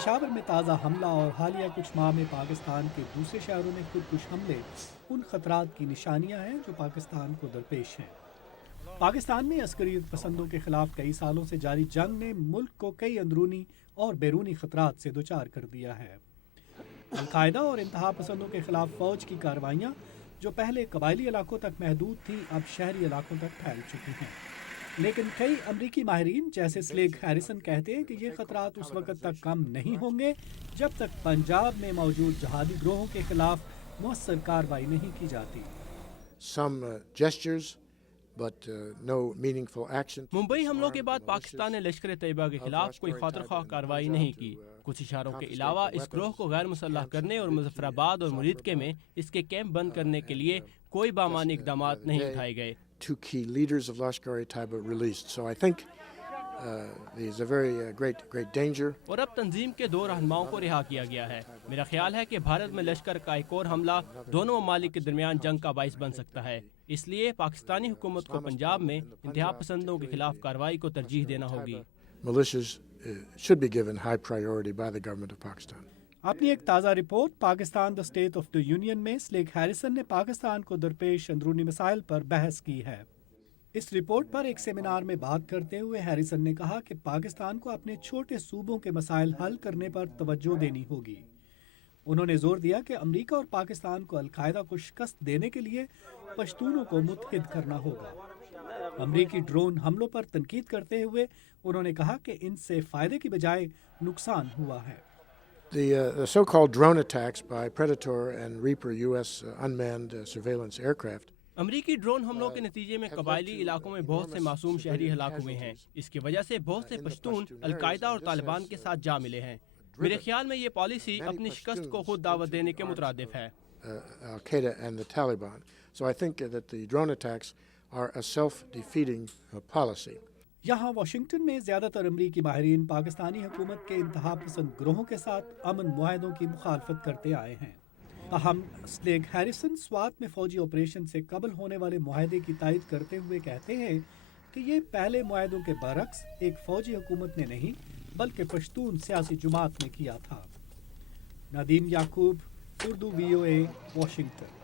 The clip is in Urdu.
پشاور میں تازہ حملہ اور حالیہ کچھ ماہ میں پاکستان کے دوسرے شہروں میں خودکش حملے ان خطرات کی نشانیاں ہیں جو پاکستان کو درپیش ہیں۔ پاکستان میں عسکریت پسندوں کے خلاف کئی سالوں سے جاری جنگ نے ملک کو کئی اندرونی اور بیرونی خطرات سے دوچار کر دیا ہے۔ القاعدہ اور انتہا پسندوں کے خلاف فوج کی کارروائیاں جو پہلے قبائلی علاقوں تک محدود تھیں اب شہری علاقوں تک پھیل چکی ہیں، لیکن کئی امریکی ماہرین جیسے سلیگ ہیریسن کہتے ہیں کہ یہ خطرات اس وقت تک کم نہیں ہوں گے جب تک پنجاب میں موجود جہادی گروہوں کے خلاف مؤثر کارروائی نہیں کی جاتی۔ ممبئی حملوں کے بعد پاکستان نے لشکر طیبہ کے خلاف کوئی خاطر خواہ کارروائی نہیں کی۔ کچھ اشاروں کے علاوہ اس گروہ کو غیر مسلح کرنے اور مظفر آباد اور مریدکے میں اس کے کیمپ بند کرنے کے لیے کوئی بامعنی اقدامات نہیں اٹھائے گئے۔ Two key leaders of Lashkar-e-Taiba released. So I think there's a very great danger. اور اب تنظیم کے 2 رہنماؤں کو رہا کیا گیا ہے۔ میرا خیال ہے کہ بھارت میں لشکر کا ایک اور حملہ دونوں ممالک کے درمیان جنگ کا باعث بن سکتا ہے، اس لیے پاکستانی حکومت کو پنجاب میں انتہا پسندوں کے خلاف کارروائی کو ترجیح دینا ہوگی۔ Militias should be given high priority by the government of Pakistan. اپنی ایک تازہ report Pakistan the state of the union میں سلیگ ہیریسن نے پاکستان کو درپیش اندرونی مسائل پر بحث کی ہے۔ اس رپورٹ پر ایک سیمینار میں بات کرتے ہوئے ہیریسن نے کہا کہ پاکستان کو اپنے چھوٹے صوبوں کے مسائل حل کرنے پر توجہ دینی ہوگی۔ انہوں نے زور دیا کہ امریکہ اور پاکستان کو القاعدہ کو شکست دینے کے لیے پشتونوں کو متحد کرنا ہوگا۔ امریکی ڈرون حملوں پر تنقید کرتے ہوئے انہوں نے کہا کہ ان سے فائدے کی بجائے نقصان ہوا ہے۔ The so-called drone attacks by Predator and Reaper U.S. unmanned surveillance aircraft امریکی ڈرون حملوں کے نتیجے میں قبائلی علاقوں میں بہت سے معصوم شہری ہلاک ہوئے ہیں۔ اس کی وجہ سے بہت سے پشتون القاعدہ اور طالبان کے ساتھ جا ملے ہیں۔ میرے خیال میں یہ پالیسی اپنی شکست کو خود دعوت دینے کے مترادف ہے۔ Al-Qaeda and the Taliban. So I think that the drone attacks are a self-defeating policy. یہاں واشنگٹن میں زیادہ تر امریکی ماہرین پاکستانی حکومت کے انتہا پسند گروہوں کے ساتھ امن معاہدوں کی مخالفت کرتے آئے ہیں۔ تاہم سلیگ ہیریسن سوات میں فوجی آپریشن سے قبل ہونے والے معاہدے کی تائید کرتے ہوئے کہتے ہیں کہ یہ پہلے معاہدوں کے برعکس ایک فوجی حکومت نے نہیں بلکہ پشتون سیاسی جماعت نے کیا تھا۔ ندیم یعقوب، اردو VOA، واشنگٹن۔